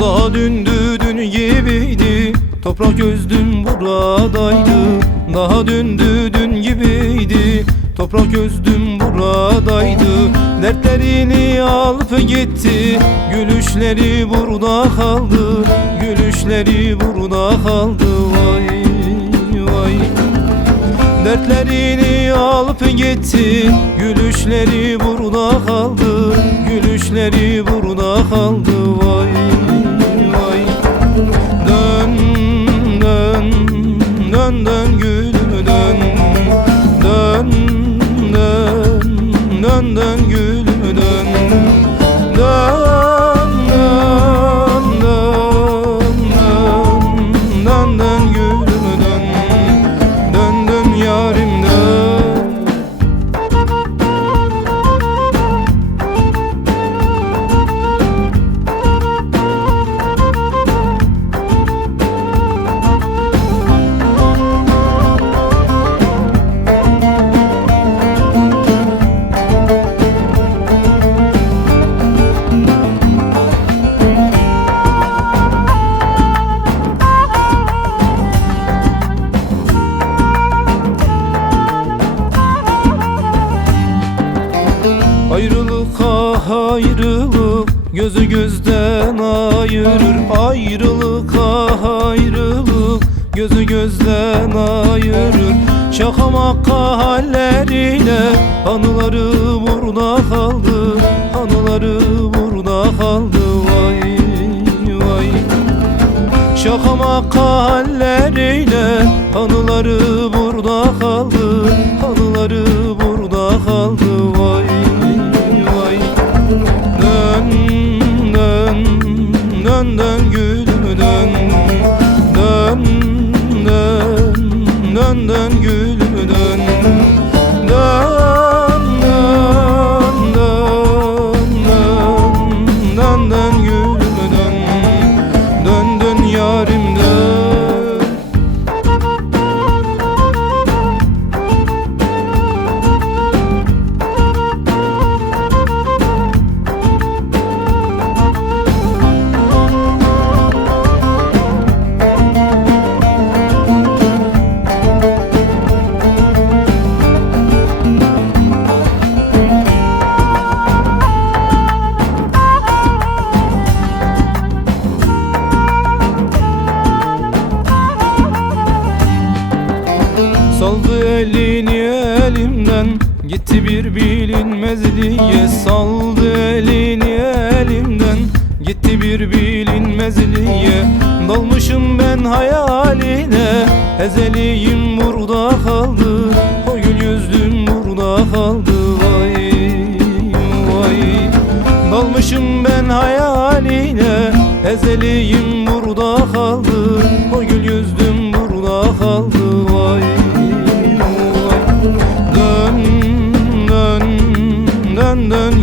Daha dün gibiydi, toprak özlüm buradaydı. Daha dün gibiydi, toprak özlüm buradaydı. Dertlerini alıp gitti, gülüşleri burada kaldı. Gülüşleri burada kaldı, vay vay. Dertlerini alıp gitti, gülüşleri burada kaldı. Gülüşleri burada kaldı, vay vay. Dön dön dön dön gülüm dön. Dön dön dön dön gülüm dön. Dön dön dön dön dön dön gülüm dön. Dön dön yarim dön. Ayrılık ah ayrılık, gözü gözden ayırır. Ayrılık ah ayrılık, gözü gözden ayırır. Şaka maka halleriyle anıları burada kaldı. Anıları burada kaldı, vay vay. Şaka maka halleriyle anıları burada kaldı. Anıları burada kaldı, vay vay. Dön dön dön dön gülüm dön. Dön dön dön dön gülüm dön. Dön dön dön dön dön dön gülüm dön. Dön dön yarim dön. Saldı elini elimden, gitti bir bilinmezliğe. Saldı elini elimden, gitti bir bilinmezliğe. Dalmışım ben hayaline, ezeliyim burada kaldı. O gül yüzlüm burada kaldı, vay vay. Dalmışım ben hayaline, ezeliyim burada kaldı. O gül yüzlüm burada kaldı, vay. Dön dön dön dön